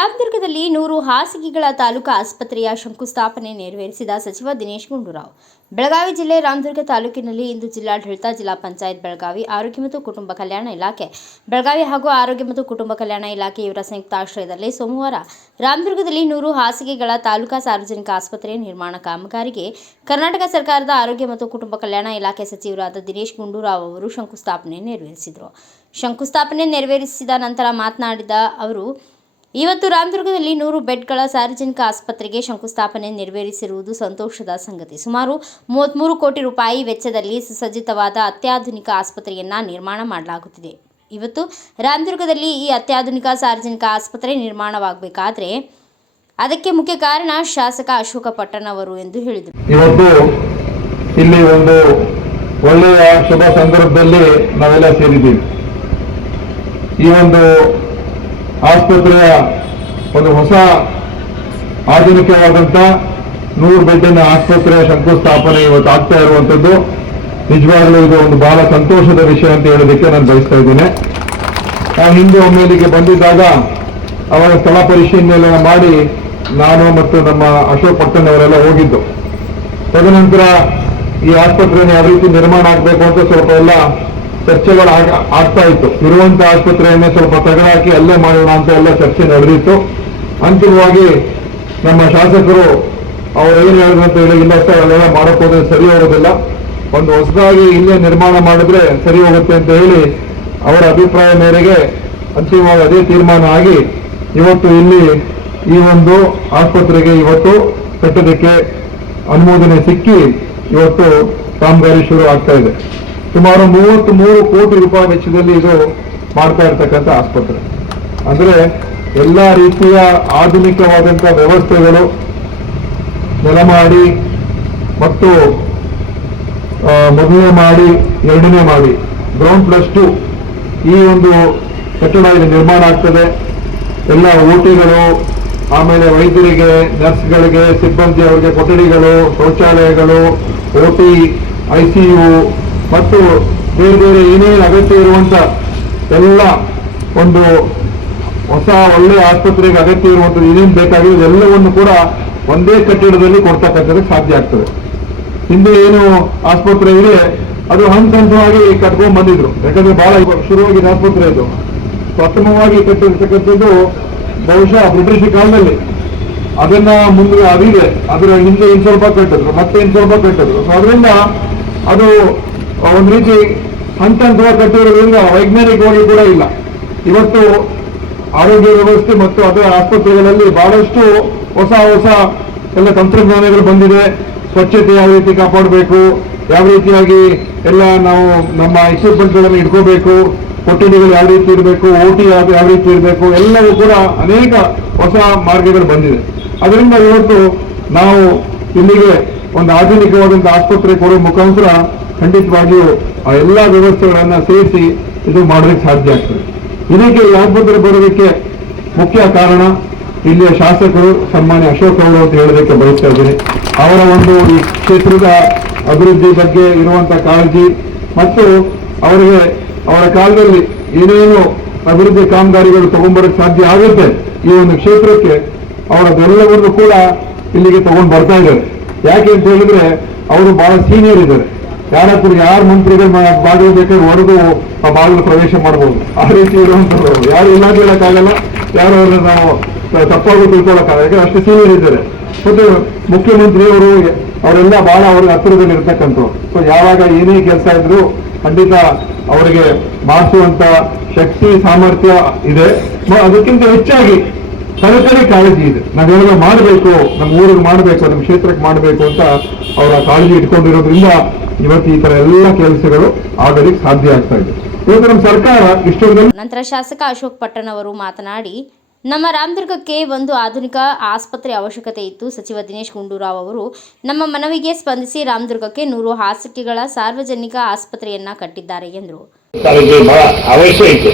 ರಾಮದುರ್ಗದಲ್ಲಿ 100 ಹಾಸಿಗೆಗಳ ತಾಲೂಕಾ ಆಸ್ಪತ್ರೆಯ ಶಂಕುಸ್ಥಾಪನೆ ನೆರವೇರಿಸಿದ ಸಚಿವ ದಿನೇಶ್ ಗುಂಡೂರಾವ್. ಬೆಳಗಾವಿ ಜಿಲ್ಲೆ ರಾಮದುರ್ಗ ತಾಲೂಕಿನಲ್ಲಿ ಇಂದು ಜಿಲ್ಲಾಡಳಿತ, ಜಿಲ್ಲಾ ಪಂಚಾಯತ್ ಬೆಳಗಾವಿ, ಆರೋಗ್ಯ ಮತ್ತು ಕುಟುಂಬ ಕಲ್ಯಾಣ ಇಲಾಖೆ ಬೆಳಗಾವಿ ಹಾಗೂ ಆರೋಗ್ಯ ಮತ್ತು ಕುಟುಂಬ ಕಲ್ಯಾಣ ಇಲಾಖೆ ಇವರ ಸಂಯುಕ್ತಾಶ್ರಯದಲ್ಲಿ ಸೋಮವಾರ ರಾಮದುರ್ಗದಲ್ಲಿ 100 ಹಾಸಿಗೆಗಳ ತಾಲೂಕಾ ಸಾರ್ವಜನಿಕ ಆಸ್ಪತ್ರೆ ನಿರ್ಮಾಣ ಕಾಮಗಾರಿಗೆ ಕರ್ನಾಟಕ ಸರ್ಕಾರದ ಆರೋಗ್ಯ ಮತ್ತು ಕುಟುಂಬ ಕಲ್ಯಾಣ ಇಲಾಖೆ ಸಚಿವರಾದ ದಿನೇಶ್ ಗುಂಡೂರಾವ್ ಅವರು ಶಂಕುಸ್ಥಾಪನೆ ನೆರವೇರಿಸಿದರು. ಶಂಕುಸ್ಥಾಪನೆ ನೆರವೇರಿಸಿದ ನಂತರ ಮಾತನಾಡಿದ ಅವರು, ಇವತ್ತು ರಾಮದುರ್ಗದಲ್ಲಿ 100 ಬೆಡ್ಗಳ ಸಾರ್ವಜನಿಕ ಆಸ್ಪತ್ರೆಗೆ ಶಂಕುಸ್ಥಾಪನೆ ನೆರವೇರಿಸಿರುವುದು ಸಂತೋಷದ ಸಂಗತಿ. ಸುಮಾರು 33 ಕೋಟಿ ರೂಪಾಯಿ ವೆಚ್ಚದಲ್ಲಿ ಸುಸಜ್ಜಿತವಾದ ಅತ್ಯಾಧುನಿಕ ಆಸ್ಪತ್ರೆಯನ್ನ ನಿರ್ಮಾಣ ಮಾಡಲಾಗುತ್ತಿದೆ. ಇವತ್ತು ರಾಮದುರ್ಗದಲ್ಲಿ ಈ ಅತ್ಯಾಧುನಿಕ ಸಾರ್ವಜನಿಕ ಆಸ್ಪತ್ರೆ ನಿರ್ಮಾಣವಾಗಬೇಕಾದ್ರೆ ಅದಕ್ಕೆ ಮುಖ್ಯ ಕಾರಣ ಶಾಸಕ ಅಶೋಕ ಪಟ್ಟಣವರು ಎಂದು ಹೇಳಿದರು. ಇವತ್ತು ಇಲ್ಲಿ ಒಂದು ಒಳ್ಳೆಯ ಶುಭ ಸಂದರ್ಭದಲ್ಲಿ ನಾವೆಲ್ಲ ಸೇರಿದ್ದೀವಿ. ಈ ಒಂದು ಆಸ್ಪತ್ರೆಯ ಒಂದು ಹೊಸ ಆಧುನಿಕವಾದಂಥ 100 ಬೆಡ್ಡಿನ ಆಸ್ಪತ್ರೆಯ ಶಂಕುಸ್ಥಾಪನೆ ಇವತ್ತು ಆಗ್ತಾ ಇರುವಂಥದ್ದು ನಿಜವಾಗಲೂ ಇದು ಒಂದು ಬಹಳ ಸಂತೋಷದ ವಿಷಯ ಅಂತ ಹೇಳೋದಕ್ಕೆ ನಾನು ಬಯಸ್ತಾ ಇದ್ದೇನೆ. ನಾವು ಹಿಂದೆ ಒಮ್ಮೆ ಇಲ್ಲಿಗೆ ಬಂದಿದ್ದಾಗ ಅವರ ಸ್ಥಳ ಪರಿಶೀಲನೆ ಮಾಡಿ ನಾನು ಮತ್ತು ನಮ್ಮ ಅಶೋಕ್ ಪಟ್ಟಣವರೆಲ್ಲ ಹೋಗಿದ್ದು. ತದನಂತರ ಈ ಆಸ್ಪತ್ರೆಯನ್ನು ಯಾವ ರೀತಿ ನಿರ್ಮಾಣ ಆಗಬೇಕು ಅಂತ ಸ್ವಲ್ಪ ಎಲ್ಲ ಚರ್ಚೆಗಳು ಆಗ್ತಾ ಇತ್ತು. ಇರುವಂತಹ ಆಸ್ಪತ್ರೆಯನ್ನೇ ಸ್ವಲ್ಪ ತಗಡಾಕಿ ಅಲ್ಲೇ ಮಾಡೋಣ ಅಂತ ಎಲ್ಲ ಚರ್ಚೆ ನಡೆದಿತ್ತು. ಅಂತಿಮವಾಗಿ ನಮ್ಮ ಶಾಸಕರು ಅವರು ಏನು ಹೇಳಿದ್ರು ಅಂತ ಹೇಳಿ ಇಲ್ಲ ಸರ್ ಅಲ್ಲೆಲ್ಲ ಮಾಡೋಕೆ ಹೋದ್ರೆ ಸರಿ ಹೋಗೋದಿಲ್ಲ, ಒಂದು ಹೊಸದಾಗಿ ಇಲ್ಲೇ ನಿರ್ಮಾಣ ಮಾಡಿದ್ರೆ ಸರಿ ಹೋಗುತ್ತೆ ಅಂತ ಹೇಳಿ ಅವರ ಅಭಿಪ್ರಾಯ ಮೇರೆಗೆ ಅಂತಿಮವಾಗಿ ಅದೇ ತೀರ್ಮಾನ ಆಗಿ ಇವತ್ತು ಇಲ್ಲಿ ಈ ಒಂದು ಆಸ್ಪತ್ರೆಗೆ ಇವತ್ತು ಕಟ್ಟೋದಕ್ಕೆ ಅನುಮೋದನೆ ಸಿಕ್ಕಿ ಇವತ್ತು ಕಾಮಗಾರಿ ಶುರು ಆಗ್ತಾ ಇದೆ. ಸುಮಾರು 33 ಕೋಟಿ ರೂಪಾಯಿ ವೆಚ್ಚದಲ್ಲಿ ಇದು ಮಾಡ್ತಾ ಇರ್ತಕ್ಕಂಥ ಆಸ್ಪತ್ರೆ. ಅಂದ್ರೆ ಎಲ್ಲ ರೀತಿಯ ಆಧುನಿಕವಾದಂಥ ವ್ಯವಸ್ಥೆಗಳು, ನೆಲಮಾಡಿ ಮತ್ತು ಮೊದಲನೇ ಮಾಡಿ, ಎರಡನೇ ಮಾಡಿ, ಗ್ರೌಂಡ್ +2 ಈ ಒಂದು ಕಟ್ಟಡ ಇಲ್ಲಿ ನಿರ್ಮಾಣ ಆಗ್ತದೆ. ಎಲ್ಲ ಓಟಿಗಳು, ಆಮೇಲೆ ವೈದ್ಯರಿಗೆ, ನರ್ಸ್ಗಳಿಗೆ, ಸಿಬ್ಬಂದಿ ಅವರಿಗೆ ಕೊಠಡಿಗಳು, ಶೌಚಾಲಯಗಳು, ಓಟಿ, ICU ಮತ್ತು ಬೇರೆ ಬೇರೆ ಏನೇನು ಅಗತ್ಯ ಇರುವಂತ ಎಲ್ಲ ಒಂದು ಹೊಸ ಒಳ್ಳೆಯ ಆಸ್ಪತ್ರೆಗೆ ಅಗತ್ಯ ಇರುವಂಥದ್ದು ಏನೇನು ಬೇಕಾಗಿದೆ ಎಲ್ಲವನ್ನು ಕೂಡ ಒಂದೇ ಕಟ್ಟಡದಲ್ಲಿ ಕೊಡ್ತಕ್ಕಂಥದ್ದಕ್ಕೆ ಸಾಧ್ಯ ಆಗ್ತದೆ. ಹಿಂದೆ ಏನು ಆಸ್ಪತ್ರೆ ಇದೆ ಅದು ಹಂತವಾಗಿ ಕಟ್ಕೊಂಡ್ ಬಂದಿದ್ರು. ಯಾಕಂದ್ರೆ ಬಹಳ ಶುರುವಾಗಿದ್ದ ಆಸ್ಪತ್ರೆ ಇದು ಪ್ರಥಮವಾಗಿ ಕಟ್ಟಿರ್ತಕ್ಕಂಥದ್ದು ಬಹುಶಃ ಬ್ರಿಟಿಷ್ ಕಾಲದಲ್ಲಿ. ಅದನ್ನ ಮುಂದೆ ಅದಿದೆ, ಅದರ ಹಿಂದೆ ಇನ್ ಸ್ವಲ್ಪ ಕಟ್ಟಿದ್ರು, ಮತ್ತೆ ಇನ್ ಸ್ವಲ್ಪ ಕಟ್ಟಿದ್ರು. ಸೊ ಅದರಿಂದ ಅದು ಒಂದು ರೀತಿ ಹಂತವಾಗಿ ಕಟ್ಟಿರೋದ್ರಿಂದ ವೈಜ್ಞಾನಿಕವಾಗಿ ಕೂಡ ಇಲ್ಲ. ಇವತ್ತು ಆರೋಗ್ಯ ವ್ಯವಸ್ಥೆ ಮತ್ತು ಅದರ ಆಸ್ಪತ್ರೆಗಳಲ್ಲಿ ಬಹಳಷ್ಟು ಹೊಸ ಹೊಸ ಎಲ್ಲ ತಂತ್ರಜ್ಞಾನಗಳು ಬಂದಿದೆ. ಸ್ವಚ್ಛತೆ ಯಾವ ರೀತಿ ಕಾಪಾಡಬೇಕು, ಯಾವ ರೀತಿಯಾಗಿ ಎಲ್ಲ ನಾವು ನಮ್ಮ ಎಕ್ವಿಪ್ಮೆಂಟ್ಗಳನ್ನು ಇಟ್ಕೋಬೇಕು, ಕೊಠಡಿಗಳು ಯಾವ ರೀತಿ ಇರಬೇಕು, OT ಯಾವ ರೀತಿ ಇರಬೇಕು, ಎಲ್ಲವೂ ಕೂಡ ಅನೇಕ ಹೊಸ ಮಾರ್ಗಗಳು ಬಂದಿದೆ. ಅದರಿಂದ ಇವತ್ತು ನಾವು ಇಲ್ಲಿಗೆ ಒಂದು ಆಧುನಿಕವಾದಂಥ ಆಸ್ಪತ್ರೆ ಕೊಡೋ ಮುಖಾಂತರ ಖಂಡಿತವಾಗಿಯೂ ಆ ಎಲ್ಲ ವ್ಯವಸ್ಥೆಗಳನ್ನ ಸೇರಿಸಿ ಇದು ಮಾಡೋದಕ್ಕೆ ಸಾಧ್ಯ ಆಗ್ತದೆ. ಇದಕ್ಕೆ ಈ ಆಸ್ಪತ್ರೆ ಬರೋದಕ್ಕೆ ಮುಖ್ಯ ಕಾರಣ ಇಲ್ಲಿಯ ಶಾಸಕರು ಸನ್ಮಾನ್ಯ ಅಶೋಕ್ ಅವರು ಅಂತ ಹೇಳೋದಕ್ಕೆ ಬಯಸ್ತಾ ಇದ್ದೀನಿ. ಅವರ ಒಂದು ಈ ಕ್ಷೇತ್ರದ ಅಭಿವೃದ್ಧಿ ಬಗ್ಗೆ ಇರುವಂತಹ ಕಾಳಜಿ ಮತ್ತು ಅವರಿಗೆ ಅವರ ಕಾಲದಲ್ಲಿ ಏನೇನು ಅಭಿವೃದ್ಧಿ ಕಾಮಗಾರಿಗಳು ತಗೊಂಡ್ಬರಕ್ಕೆ ಸಾಧ್ಯ ಆಗುತ್ತೆ ಈ ಒಂದು ಕ್ಷೇತ್ರಕ್ಕೆ ಅವರದೆಲ್ಲವನ್ನು ಕೂಡ ಇಲ್ಲಿಗೆ ತಗೊಂಡು ಬರ್ತಾ ಇದ್ದಾರೆ. ಯಾಕೆ ಅಂತ ಹೇಳಿದ್ರೆ ಅವರು ಬಹಳ ಸೀನಿಯರ್ ಇದ್ದಾರೆ. ಯಾರು ಮಂತ್ರಿಗಳು ಬಾಗಿಲು ಬೇಕಾದ್ರೆ ಹೊಡೆದು ಆ ಬಾಗಿಲು ಪ್ರವೇಶ ಮಾಡಬಹುದು, ಆ ರೀತಿ ಇರುವಂಥದ್ದು. ಯಾರು ಇಲ್ಲ ಅಂತ ಹೇಳಕ್ಕಾಗಲ್ಲ, ಯಾರು ಅವ್ರನ್ನ ನಾವು ತಪ್ಪಾಗಿ ತಿಳ್ಕೊಳ್ಳೋಕ್ಕಾಗಲ್ಲ, ಯಾಕಂದ್ರೆ ಅಷ್ಟು ಸೀನಿಯರ್ ಇದ್ದಾರೆ. ಮತ್ತು ಮುಖ್ಯಮಂತ್ರಿಯವರು ಅವರೆಲ್ಲ ಬಹಳ ಅವ್ರ ಹತ್ತಿರದಲ್ಲಿ ಇರ್ತಕ್ಕಂಥವ್ರು. ಸೊ ಯಾವಾಗ ಏನೇ ಕೆಲಸ ಇದ್ರು ಖಂಡಿತ ಅವರಿಗೆ ಮಾಡಿಸುವಂತ ಶಕ್ತಿ ಸಾಮರ್ಥ್ಯ ಇದೆ. ಅದಕ್ಕಿಂತ ಹೆಚ್ಚಾಗಿ ಕಳಕಳಿ ಕಾಳಜಿ ಇದೆ. ನಾವೆಲ್ಲ ಮಾಡಬೇಕು, ನಮ್ಮ ಊರಿಗೆ ಮಾಡಬೇಕು, ನಮ್ಮ ಕ್ಷೇತ್ರಕ್ಕೆ ಮಾಡಬೇಕು ಅಂತ ಅವರ ಕಾಳಜಿ ಇಟ್ಕೊಂಡಿರೋದ್ರಿಂದ ಇವತ್ತು ಈ ತರ ಎಲ್ಲ ಕೆಲಸಗಳು ಆಗೋದಕ್ಕೆ ಸಾಧ್ಯ ಆಗ್ತಾ ಇದೆ. ಇವತ್ತು ನಮ್ಮ ಸರ್ಕಾರ ಇಷ್ಟೊಂದು. ನಂತರ ಶಾಸಕ ಅಶೋಕ್ ಪಟ್ಟಣವರು ಮಾತನಾಡಿ, ನಮ್ಮ ರಾಮದುರ್ಗಕ್ಕೆ ಒಂದು ಆಧುನಿಕ ಆಸ್ಪತ್ರೆ ಅವಶ್ಯಕತೆ ಇತ್ತು. ಸಚಿವ ದಿನೇಶ್ ಗುಂಡೂರಾವ್ ಅವರು ನಮ್ಮ ಮನವಿಗೆ ಸ್ಪಂದಿಸಿ ರಾಮದುರ್ಗಕ್ಕೆ 100 ಹಾಸಿಗೆಗಳ ಸಾರ್ವಜನಿಕ ಆಸ್ಪತ್ರೆಯನ್ನ ಕಟ್ಟಿದ್ದಾರೆ ಎಂದರು. ಅವಶ್ಯ ಇತ್ತು.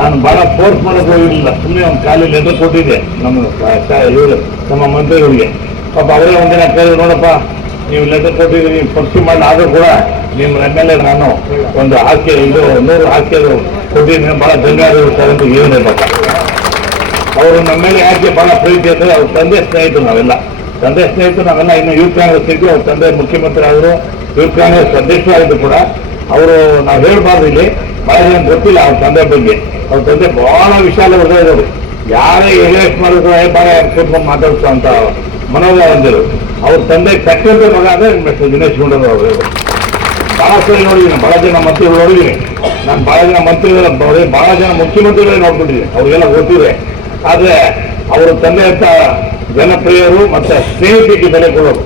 ನಾನು ಬಹಳ ಫೋರ್ಸ್ ಮಾಡಕ್ ಹೋಗಿರಲಿಲ್ಲ, ಸುಮ್ಮನೆ ಒಂದು ಖಾಲಿ ಲೆಟರ್ ಕೊಟ್ಟಿದ್ದೆ ನಮ್ಮ ಮಂತ್ರಿಗಳಿಗೆ. ಪಾಪ ಅವರೇ ಒಂದಿನ ಕೇಳಿದ್ರು, ನೋಡಪ್ಪ ನೀವು ಲೆಟರ್ ಕೊಟ್ಟಿದ್ದೀರಿ, ಪರ್ಸಿ ಮಾಡಿ ಆದರೂ ಕೂಡ ನಿಮ್ಮ MLA ನಾನು ಒಂದು ಹಾಸಿಗೆ 100 ಹಾಸಿಗೆ ಕೊಟ್ಟಿದ್ದೀನಿ, ಬಹಳ ಧನ್ಯವಾದಗಳು ಸರ್ ಅಂತ ಹೇಳಿದೆ. ಪಾಪ ಅವರು ನಮ್ಮ ಮೇಲೆ ಯಾಕೆ ಬಹಳ ಪ್ರೀತಿ ಅಂದರೆ ಅವ್ರ ತಂದೆ ಸ್ನೇಹಿತರು ನಾವೆಲ್ಲ ಇನ್ನು ಯೂತ್ ಕಾಂಗ್ರೆಸ್ ಇದ್ದು ಅವ್ರ ತಂದೆ ಮುಖ್ಯಮಂತ್ರಿ ಆದರು, ಯೂತ್ ಕಾಂಗ್ರೆಸ್ ಅಧ್ಯಕ್ಷರಾಗಿದ್ದು ಕೂಡ. ಅವರು ನಾವು ಹೇಳ್ಬಾರ್ದು, ಇಲ್ಲಿ ಬಹಳ ಜನ ಗೊತ್ತಿಲ್ಲ ಅವ್ರ ತಂದೆ ಬಗ್ಗೆ. ಅವ್ರ ತಂದೆ ಬಹಳ ವಿಶಾಲ ಹೃದಯದವರು, ಯಾರೇ ಎಗ್ರೆಸ್ಟ್ ಮಾಡಿದ್ರು ಬಾರ ಕೂತ್ಕೊಂಡು ಮಾತಾಡ್ಸೋ ಅಂತ ಮನೋಭಾವ ಹೊಂದಿರು. ಅವ್ರ ತಂದೆ ತಕ್ಕಂತೆ ಮಗ ಅಂದರೆ ದಿನೇಶ್ ಗುಂಡೂರಾವ್ ಅವರು. ಬಹಳ ಸರಿ ನೋಡಿದ್ದೀನಿ, ಬಹಳ ಜನ ಮಂತ್ರಿಗಳು ನೋಡಿದ್ದೀನಿ ನಾನು, ಬಹಳ ಜನ ಮಂತ್ರಿಗಳ ಬಹಳ ಜನ ಮುಖ್ಯಮಂತ್ರಿಗಳೇ ನೋಡ್ಬಿಟ್ಟಿದ್ದೀನಿ, ಅವ್ರಿಗೆಲ್ಲ ಗೊತ್ತಿದೆ. ಆದರೆ ಅವರ ತಂದೆ ಅಂತ ಜನಪ್ರಿಯರು ಮತ್ತು ಸ್ನೇಹಿತರಿಗೆ ಬೆಲೆ ಕೊಡೋರು.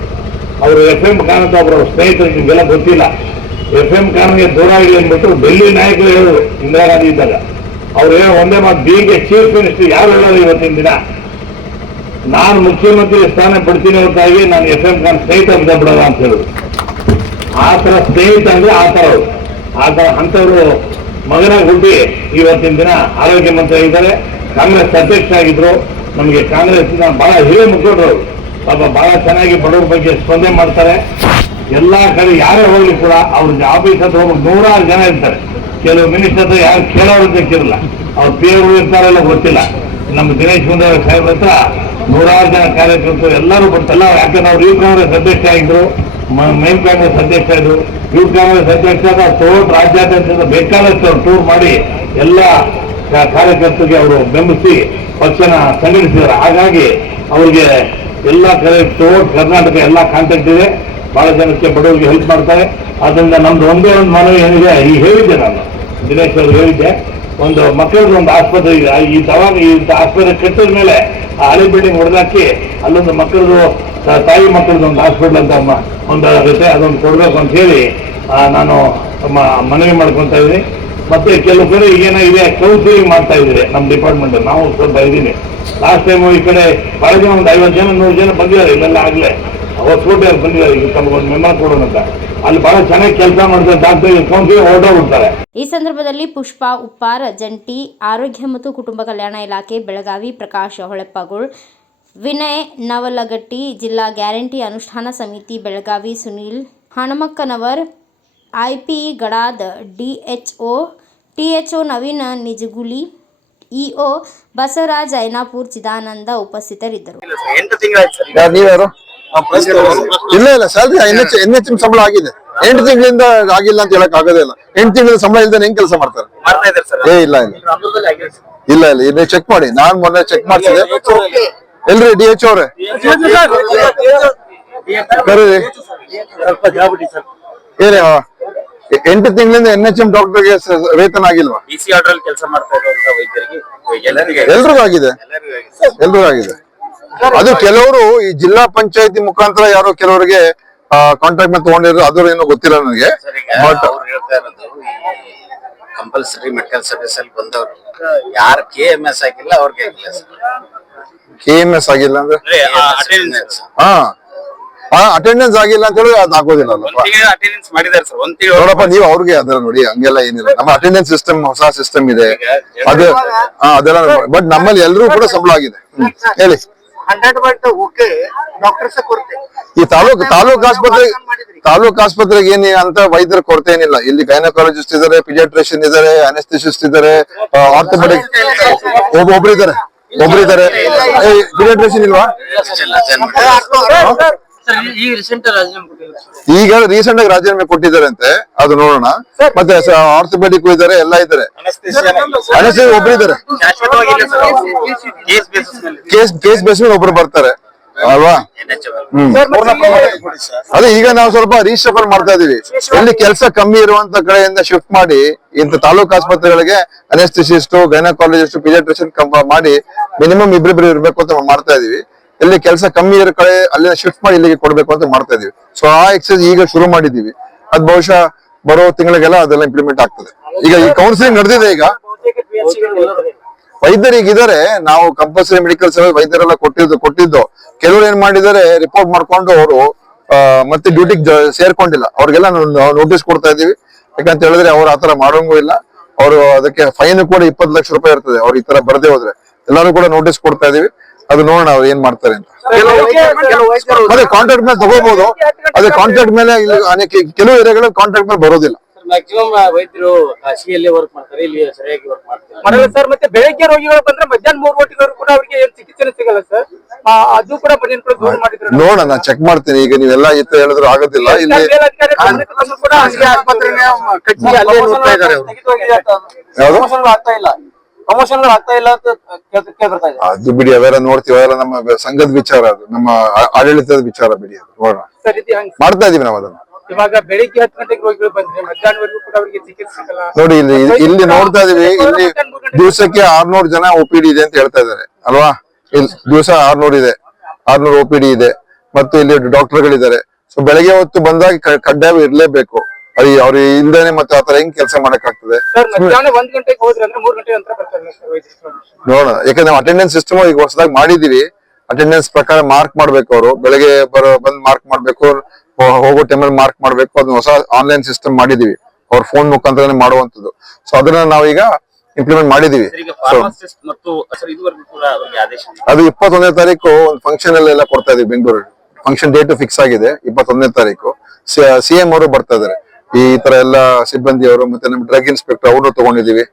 ಅವರು FM ಖಾನ್ ಅಂತ ಒಬ್ಬರು ಸ್ನೇಹಿತರಿಗೆ ನಿಮಗೆಲ್ಲ ಗೊತ್ತಿಲ್ಲ. FM ಖಾನ್ಗೆ ದೂರ ಇದೆ ಅಂದ್ಬಿಟ್ಟು ಡೆಲ್ಲಿ ನಾಯಕರು ಹೇಳಿದ್ರು ಇಂದಿರಾ ಗಾಂಧಿ ಇದ್ದಾಗ. ಅವ್ರು ಏನೋ ಒಂದೇ ಮಾತು, ಬೀಗೆ ಚೀಫ್ ಮಿನಿಸ್ಟರ್ ಯಾರು ಹೇಳೋರು ಇವತ್ತಿನ ದಿನ, ನಾನು ಮುಖ್ಯಮಂತ್ರಿ ಸ್ಥಾನ ಪಡ್ತೀನಿ ಹೊರತಾಗಿ ನಾನು FM ಖಾನ್ ಸ್ನೇಹಿತ ಬಿಡೋಲ್ಲ ಅಂತ ಹೇಳಿದ್ರು. ಆ ಥರ ಸ್ನೇಹಿತ ಅಂದರೆ ಆ ಥರ ಅವರು, ಅಂಥವ್ರು ಮಗನಾಗಿ ಹುಟ್ಟಿ ಇವತ್ತಿನ ದಿನ ಆರೋಗ್ಯ ಮಂತ್ರಿ ಆಗಿದ್ದಾರೆ, ಕಾಂಗ್ರೆಸ್ ಅಧ್ಯಕ್ಷ ಆಗಿದ್ರು. ನಮಗೆ ಕಾಂಗ್ರೆಸ್ನ ಬಹಳ ಹಿರಿಯ ಮುಖಂಡರು, ಪಾಪ ಬಹಳ ಚೆನ್ನಾಗಿ ಬಡವರ ಬಗ್ಗೆ ಸ್ಪಂದನೆ ಮಾಡ್ತಾರೆ. ಎಲ್ಲ ಕಡೆ ಯಾರೇ ಹೋಗ್ಲಿ ಕೂಡ ಅವ್ರಿಗೆ ಆಫೀಸ್ ಹತ್ರ ಹೋಗಿ 100 ಜನ ಇರ್ತಾರೆ. ಕೆಲವು ಮಿನಿಸ್ಟರ್ ಹತ್ರ ಯಾರು ಕೇಳೋರು ಗೊತ್ತಿರಲ್ಲ, ಅವ್ರ ಪೇರು ಇರ್ತಾರೆಲ್ಲ ಗೊತ್ತಿಲ್ಲ. ನಮ್ಮ ದಿನೇಶ್ ಗುಂಡೂರಾವ್ ಸಾಹೇಬ್ರ ಹತ್ರ 100 ಜನ ಕಾರ್ಯಕರ್ತರು ಎಲ್ಲರೂ ಬರ್ತಾರಲ್ಲ. ಯಾಕಂದ್ರೆ ಅವ್ರು ಯೂತ್ ಕಾಂಗ್ರೆಸ್ ಅಧ್ಯಕ್ಷ ಆಗಿದ್ರು, ಮೈನ್ ಕಾಂಗ್ರೆಸ್ ಅಧ್ಯಕ್ಷ ಇದ್ರು. ಯೂತ್ ಕಾಂಗ್ರೆಸ್ ಅಧ್ಯಕ್ಷ ರಾಜ್ಯಾದ್ಯಂತ ಬೇಕಾದಷ್ಟು ಅವ್ರು ಟೂರ್ ಮಾಡಿ ಎಲ್ಲ ಕಾರ್ಯಕರ್ತರಿಗೆ ಅವರು ಬೆಂಬಲಿಸಿ ಪಕ್ಷನ ಸಂಘಟಿಸಿದ್ದಾರೆ. ಹಾಗಾಗಿ ಅವ್ರಿಗೆ ಎಲ್ಲ ಕಡೆ ಕರ್ನಾಟಕ ಎಲ್ಲ ಕಾಂಟ್ಯಾಕ್ಟ್ ಇದೆ, ಬಹಳ ಜನಕ್ಕೆ ಬಡವರಿಗೆ ಹೆಲ್ಪ್ ಮಾಡ್ತಾರೆ. ಅದರಿಂದ ನಮ್ದು ಒಂದೇ ಒಂದು ಮನವಿ ಏನಿದೆ, ಈ ಹೇಳಿದ್ದೆ ನಾನು ದಿನೇಶ್ ಅವರು ಹೇಳಿದ್ದೆ, ಒಂದು ಮಕ್ಕಳದ್ದು ಒಂದು ಆಸ್ಪತ್ರೆ ಇದೆ. ಈ ಆಸ್ಪತ್ರೆ ಕಟ್ಟಿದ ಮೇಲೆ ಆ ಹಳೆ ಬಿಲ್ಡಿಂಗ್ ಹೊಡೆದಾಕಿ ಅಲ್ಲೊಂದು ಮಕ್ಕಳದು ತಾಯಿ ಮಕ್ಕಳದ್ದು ಒಂದು ಹಾಸ್ಪಿಟ್ಲ್ ಅಂತ ಒಂದು ಆಗುತ್ತೆ, ಅದೊಂದು ಕೊಡಬೇಕು ಅಂತ ಹೇಳಿ ನಾನು ಮನವಿ ಮಾಡ್ಕೊತಾ ಇದ್ದೀನಿ. ಮತ್ತೆ ಕೆಲವು ಕಡೆ ಏನಾಗಿದೆ, ಕೌನ್ಸಿಲಿಂಗ್ ಮಾಡ್ತಾ ಇದ್ದೀರಿ ನಮ್ಮ ಡಿಪಾರ್ಟ್ಮೆಂಟ್, ನಾವು ಸ್ವಲ್ಪ ಇದ್ದೀನಿ. ಲಾಸ್ಟ್ ಟೈಮ್ ಈ ಕಡೆ ಬಹಳ ಜನ ಒಂದು 50 ಜನ 100 ಜನ ಬಂದಿದ್ದಾರೆ, ಇಲ್ಲೆಲ್ಲ ಆಗಲೇ ಹೊಸಕೋಟೆಯವ್ರು ಬಂದಿದ್ದಾರೆ. ಈಗ ತಮಗೊಂದು ಮೆಂಬರ್ ಕೊಡೋಣ ಅಂತ ಅಲ್ಲಿ ಬಹಳ ಚೆನ್ನಾಗಿ ಕೆಲಸ ಮಾಡ್ತಾರೆ, ಡಾಕ್ಟರ್ ಕೌನ್ಸಿಲಿಂಗ್ ಹೊರಟೋಗ್ಬಿಡ್ತಾರೆ. ಈ ಸಂದರ್ಭದಲ್ಲಿ ಪುಷ್ಪಾ ಉಪ್ಪಾರ್, ಜಂಟಿ ಆರೋಗ್ಯ ಮತ್ತು ಕುಟುಂಬ ಕಲ್ಯಾಣ ಇಲಾಖೆ ಬೆಳಗಾವಿ, ಪ್ರಕಾಶ್ ಹೊಳೆಪ್ಪಗೋಳ್, ವಿನಯ್ ನವಲಗಟ್ಟಿ, ಜಿಲ್ಲಾ ಗ್ಯಾರಂಟಿ ಅನುಷ್ಠಾನ ಸಮಿತಿ Belagavi, Sunil ಹಣಮಕ್ಕನವರ್, IP Gadad, THO Naveen ನಿಜಗುಲಿ, EO Basavaraj Ainapur, Chidananda ಉಪಸ್ಥಿತರಿದ್ದರು. 8 ತಿಂಗಳಾಯ್ತು. ನೀವ್ಯಾರು? ಇಲ್ಲ ಸ್ಯಾಲ್ರಿ NHM ಸಂಬಳ ಆಗಿದೆ. 8 ತಿಂಗಳಿಂದ ಆಗಿಲ್ಲ ಅಂತ ಹೇಳಕ್ ಆಗೋದೇ ಇಲ್ಲ. 8 ತಿಂಗಳ ಸಂಬಳ ಇಲ್ದೇ ಹೆಂಗ್ ಕೆಲಸ ಮಾಡ್ತಾರೆ? ಮಾಡ್ತಾ ಇದ್ದಾರೆ ಸರ್. ಇಲ್ಲ ನೀವು ಚೆಕ್ ಮಾಡಿ. ನಾನ್ ಮೊನ್ನೆ ಚೆಕ್ ಮಾಡ್ತಿದ್ದೆ. ಎಲ್ರಿ DHO ಅವ್ರೆ ಕರೀರಿ. ಏನೇ 8 ತಿಂಗಳಿಂದ NHM ಡಾಕ್ಟರ್ಗೆ ವೇತನ ಆಗಿಲ್ವಾ? DC ಆರ್ಡರ್ ಅಲ್ಲಿ ಕೆಲಸ ಮಾಡ್ತಾ ಇರುವಂತ ವೈದ್ಯರಿಗೆ ಎಲ್ರಿಗೂ ಆಗಿದೆ. ಅದು ಕೆಲವರು ಈ ಜಿಲ್ಲಾ ಪಂಚಾಯತಿ ಮುಖಾಂತರ ಯಾರೋ ಕೆಲವರಿಗೆ ಕಾಂಟ್ರಾಕ್ಟ್ ಮೇಲೆ ತಗೊಂಡಿರೋ ಅದ್ರ ಏನೋ ಗೊತ್ತಿಲ್ಲ ನನಗೆ. ಬಟ್ ಹೇಳ್ತಾ ಇರೋದು ಕಂಪಲ್ಸರಿ ಮೆಡಿಕಲ್ ಸರ್ವಿಸ್ ಅಲ್ಲಿ ಬಂದವರು ಯಾರು KMS ಆಗಿಲ್ಲ ಅವ್ರಿಗೆ ಆಗಿಲ್ಲ ಸರ್. KMS ಆಗಿಲ್ಲ ಅಂದ್ರೆ ಅಟೆಂಡೆನ್ಸ್ ಆಗಿಲ್ಲ ಅಂತ ಹೇಳಿ ಅದು ಆಗೋದಿಲ್ಲ. ಅಟೆಂಡೆನ್ಸ್ ಮಾಡಿದ್ದಾರೆ ಸರ್. ನೋಡಪ್ಪ, ನೀವು ಅವ್ರಿಗೆ ಅದರ ನೋಡಿ, ಹಂಗೆಲ್ಲ ಏನಿಲ್ಲ. ನಮ್ಮ ಅಟೆಂಡೆನ್ಸ್ ಸಿಸ್ಟಮ್ ಹೊಸ ಸಿಸ್ಟಮ್ ಇದೆ, ಅದು ಅದೆಲ್ಲ. ಬಟ್ ನಮ್ಮಲ್ಲಿ ಎಲ್ಲರೂ ಕೂಡ ಸಂಬಳ ಆಗಿದೆ. ಹೇಳಿ. 100% ಓಕೆ. ಡಾಕ್ಟರ್ಸ್ ಕೊರತೆ ಈ ತಾಲೂಕ್ ಆಸ್ಪತ್ರೆಗೆ ಏನಿ ಅಂತ ವೈದ್ಯರ ಕೊರತೆ ಏನಿಲ್ಲ. ಇಲ್ಲಿ ಗೈನಕಾಲಜಿಸ್ಟ್ ಇದಾರೆ, ಪಿಡಿಯಾಟ್ರಿಷಿಯನ್ ಇದಾರೆ, ಅನೆಸ್ಥೆಸಿಸ್ಟ್ ಇದಾರೆ, ಆರ್ಥೋಪೆಡಿಕ್ ಒಬ್ರಿದ್ದಾರೆ. ಪಿಡಿಯಾಟ್ರಿಷಿಯನ್ ಇಲ್ವಾ? ಈಗ ರೀಸೆಂಟ್ ಆಗಿ ರಾಜೀನಾಮೆ ಕೊಟ್ಟಿದ್ದಾರೆ ಅಂತೆ, ಅದು ನೋಡೋಣ. ಮತ್ತೆ ಆರ್ಥೋಪೆಡಿಕ್ ಇದಾರೆ, ಎಲ್ಲ ಇದ್ದಾರೆ. ಅನೆಸ್ಥೆಸಿಸ್ಟ್ ಒಬ್ರಿದ್ದಾರೆ. ಕೇಸ್ ಬೇಸ್ ಮೇಲೆ ಒಬ್ರು ಬರ್ತಾರೆ ಅಲ್ವಾ? ಅದೇ ಈಗ ನಾವು ಸ್ವಲ್ಪ ರೀಶಫಲ್ ಮಾಡ್ತಾ ಇದೀವಿ. ಎಲ್ಲಿ ಕೆಲಸ ಕಮ್ಮಿ ಇರುವಂತ ಕಡೆಯಿಂದ ಶಿಫ್ಟ್ ಮಾಡಿ ಇಂತ ತಾಲೂಕ್ ಆಸ್ಪತ್ರೆಗಳಿಗೆ ಅನೆಸ್ಥೆಸಿಸ್ಟ್, ಗೈನಕಾಲಜಿಸ್ಟ್, ಪಿಡಿಯಾಟ್ರಿಷಿಯನ್ ಮಾಡಿ ಮಿನಿಮಮ್ ಇಬ್ರಿಬ್ರು ಇರ್ಬೇಕು ಅಂತ ಮಾಡ್ತಾ ಇದೀವಿ. ಎಲ್ಲಿ ಕೆಲಸ ಕಮ್ಮಿ ಇರೋ ಕಡೆ ಅಲ್ಲಿ ಶಿಫ್ಟ್ ಮಾಡಿ ಇಲ್ಲಿಗೆ ಕೊಡ್ಬೇಕು ಅಂತ ಮಾಡ್ತಾ ಇದೀವಿ. ಸೊ ಆ ಎಕ್ಸರ್ಸೈಸ್ ಈಗ ಶುರು ಮಾಡಿದೀವಿ. ಅದ್ ಬಹುಶಃ ಬರೋ ತಿಂಗಳಿಗೆಲ್ಲ ಅದೆಲ್ಲ ಇಂಪ್ಲಿಮೆಂಟ್ ಆಗ್ತದೆ. ಈಗ ಈ ಕೌನ್ಸಿಲಿಂಗ್ ನಡೆದಿದೆ. ಈಗ ವೈದ್ಯರಿಗಿದ್ದಾರೆ, ನಾವು ಕಂಪಲ್ಸರಿ ಮೆಡಿಕಲ್ ಸರ್ವಿಸ್ ವೈದ್ಯರೆಲ್ಲ ಕೊಟ್ಟಿದ್ದು. ಕೆಲವರು ಏನ್ ಮಾಡಿದ್ದಾರೆ, ರಿಪೋರ್ಟ್ ಮಾಡ್ಕೊಂಡು ಅವರು ಮತ್ತೆ ಡ್ಯೂಟಿಗೆ ಸೇರ್ಕೊಂಡಿಲ್ಲ. ಅವ್ರಿಗೆಲ್ಲ ನೋಟಿಸ್ ಕೊಡ್ತಾ ಇದೀವಿ. ಯಾಕಂತ ಹೇಳಿದ್ರೆ ಅವ್ರು ಆತರ ಮಾಡೋಂಗೂ ಇಲ್ಲ. ಅವರು ಅದಕ್ಕೆ ಫೈನ್ ಕೂಡ 20 ಲಕ್ಷ ರೂಪಾಯಿ ಇರ್ತದೆ ಅವ್ರು ಈ ತರ ಬರದೇ ಹೋದ್ರೆ. ಎಲ್ಲಾರು ಕೂಡ ನೋಟಿಸ್ ಕೊಡ್ತಾ ಇದೀವಿ. ಅದು ನೋಡೋಣ ಅವ್ರು ಏನ್ ಮಾಡ್ತಾರೆ ಅಂತ. ಅದೇ ಕಾಂಟ್ರಾಕ್ಟ್ ಮೇಲೆ ತಗೋಬಹುದು. ಅದೇ ಕಾಂಟ್ರಾಕ್ಟ್ ಮೇಲೆ ಕೆಲವು ಏರಿಯಾಗಳಲ್ಲಿ ಕಾಂಟ್ರಾಕ್ಟ್ ಮೇಲೆ ಬರೋದಿಲ್ಲ. ಮ್ಯಾಕ್ಸಿಮಮ್ ವೈದ್ಯರು ಖಾಸಗಿಯಲ್ಲಿ ವರ್ಕ್ ಮಾಡ್ತಾರೆ, ಇಲ್ಲಿ ಸರಿಯಾಗಿ ವರ್ಕ್ ಮಾಡ್ತಾರೆ. ಮಾಡಲ್ಲ ಸರ್. ಮತ್ತೆ ಬೆಳಗ್ಗೆ ರೋಗಿಗಳು ಬಂದ್ರೆ ಮಧ್ಯಾಹ್ನ 3 ಗಂಟೆವರೆಗೂ ಕೂಡ ಅವರಿಗೆ ಏನ್ ಚಿಕಿತ್ಸೆ ಸಿಗಲ್ಲ ಸರ್. ಅದು ಕೂಡ ಬನ್ನಿ ದೂರ ಮಾಡಿದ್ರು. ನೋಡೋಣ, ನಾನು ಚೆಕ್ ಮಾಡ್ತೀನಿ. ಈಗ ನೀವೆಲ್ಲ ಇತ್ತು ಹೇಳಿದ್ರು ಆಗೋದಿಲ್ಲ. ಇಲ್ಲಿ ಮೇಲಧಿಕಾರಿ ಗಮನಕ್ಕೆ ತಂದ್ರು ಕೂಡ ಹಂಗೆ ಆಸ್ಪತ್ರೆನೇ ಕಟ್ಟಿ ಅಲ್ಲೇ ನೋಡ್ತಾ ಇದ್ದಾರೆ ಅವರು. ಯಾವ್ದು ಆಗ್ತಾ ಇಲ್ಲ, ಪ್ರಮೋಷನ್ ಆಗ್ತಾ ಇಲ್ಲ ಅಂತ ಕೇಳ್ತಾ ಇದ್ದಾರೆ. ಅದು ಬಿಡಿ, ಅವೆಲ್ಲ ನೋಡ್ತೀವಿ. ಅವೆಲ್ಲ ನಮ್ಮ ಸಂಘದ ವಿಚಾರ, ಅದು ನಮ್ಮ ಆಡಳಿತದ ವಿಚಾರ ಬಿಡಿ. ಅದು ನೋಡೋಣ, ಸರ್ ಇದು ಹಂಗೆ ಮಾಡ್ತಾ ಇದೀವಿ ನಾವು ಅದನ್ನ. ಇವಾಗ ಬೆಳಿಗ್ಗೆ 10 ಗಂಟೆಗೆ ರೋಗಿಗಳು ಬಂದ್ರೆ ಮಧ್ಯಾಹ್ನವರೆಗೂ ಕೂಡ ಅವರಿಗೆ ಚಿಕಿತ್ಸೆ ಸಿಗಲ್ಲ. ನೋಡಿ, ಇಲ್ಲಿ ನೋಡ್ತಾ ಇದೀವಿ. ಇಲ್ಲಿ ದಿವಸಕ್ಕೆ 600 ಜನ OPD ಇದೆ ಅಂತ ಹೇಳ್ತಾ ಇದ್ದಾರೆ ಅಲ್ವಾ? ಇಲ್ಲಿ ದಿವಸ 600 ಇದೆ, 600 OPD ಇದೆ. ಮತ್ತು ಇಲ್ಲಿ ಡಾಕ್ಟರ್ಗಳಿದ್ದಾರೆ. ಸೊ ಬೆಳಗ್ಗೆ ಹೊತ್ತು ಬಂದಾಗ ಕಡ್ಡಾಯ ಇರ್ಲೇಬೇಕು. ಅವ್ರು ಇಲ್ದೇನೆ ಮತ್ತೆ ಆತರ ಹೆಂಗ್ ಕೆಲಸ ಮಾಡಕ್ ಆಗ್ತದೆ? ಸರ್ ಮಧ್ಯಾಹ್ನ 1 ಗಂಟೆಗೆ ಹೋದ್ರೆ ಅಂದ್ರೆ 3 ಗಂಟೆ ನಂತರ ಬರ್ತಾರೆ ಸರ್ ವೈದ್ಯರು. ನೋಡೋಣ, ಯಾಕಂದ್ರೆ ನಾವು ಅಟೆಂಡೆನ್ಸ್ ಸಿಸ್ಟಮ್ ಈಗ ಹೊಸದಾಗಿ ಮಾಡಿದೀವಿ. ಅಟೆಂಡೆನ್ಸ್ ಪ್ರಕಾರ ಮಾರ್ಕ್ ಮಾಡ್ಬೇಕು. ಅವರು ಬೆಳಗ್ಗೆ ಬಂದ್ ಮಾರ್ಕ್ ಮಾಡ್ಬೇಕು, ಹೋಗೋ ಟೈಮಲ್ಲಿ ಮಾರ್ಕ್ ಮಾಡ್ಬೇಕು. ಅದನ್ನ ಹೊಸ ಆನ್ಲೈನ್ ಸಿಸ್ಟಮ್ ಮಾಡಿದೀವಿ, ಅವ್ರ ಫೋನ್ ಮುಖಾಂತರನೇ ಮಾಡುವಂತದ್ದು. ಸೊ ಅದನ್ನ ನಾವೀಗ ಇಂಪ್ಲಿಮೆಂಟ್ ಮಾಡಿದೀವಿ. ಈಗ ಫಾರ್ಮಸಿಸ್ಟ್ ಮತ್ತು ಸರ್ ಇದುವರೆಗೂ ಕೂಡ ಅವರಿಗೆ ಆದೇಶ ಇದೆ. ಅದು 21ನೇ ತಾರೀಕು ಒಂದು ಫಂಕ್ಷನ್ ಎಲ್ಲ ಕೊಡ್ತಾ ಇದೀವಿ ಬೆಂಗಳೂರಲ್ಲಿ. ಫಂಕ್ಷನ್ ಡೇಟ್ ಫಿಕ್ಸ್ ಆಗಿದೆ 21ನೇ ತಾರೀಕು. CM ಅವರು ಬರ್ತಾ ಇದಾರೆ. ಈ ತರ ಎಲ್ಲ ಸಿಬ್ಬಂದಿ ಅವರು ಮತ್ತೆ ನಮ್ಮ ಡ್ರಗ್ ಇನ್ಸ್ಪೆಕ್ಟರ್ ಅವರು ತಗೊಂಡಿದೀವಿ.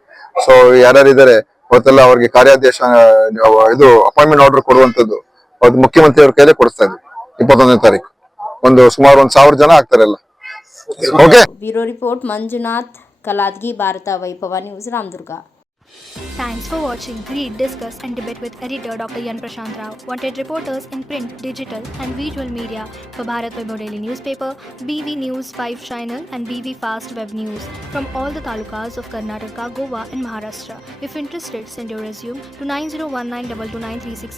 ಸೊ ಯಾರ್ಯಾರು ಇದಾರೆ ಅವತ್ತೆಲ್ಲ ಅವ್ರಿಗೆ ಕಾರ್ಯಾದೇಶ, ಇದು ಅಪಾಯಿಂಟ್ಮೆಂಟ್ ಆರ್ಡರ್ ಕೊಡುವಂತದ್ದು ಅದು ಮುಖ್ಯಮಂತ್ರಿ ಅವ್ರ ಕೈಲೇ ಕೊಡಿಸ್ತಾ ಇದ್ವಿ 21ನೇ ತಾರೀಕು. ಸುಮಾರು 1,000 ಜನ ಆಗ್ತಾರೆ ಎಲ್ಲ. Okay. Bureau report Manjunath Kaladgi, Bharat Vaibhav news, Ramdurg. Thanks for watching. Read, discuss and debate with editor Dr. Yan Prashant Rao. Wanted reporters in print, digital and visual media for Bharat Vaibhav Daily Newspaper, BV News 5 Channel and BV Fast Web News from all the talukas of Karnataka, Goa and Maharashtra. If interested, send your resume to 9019229369.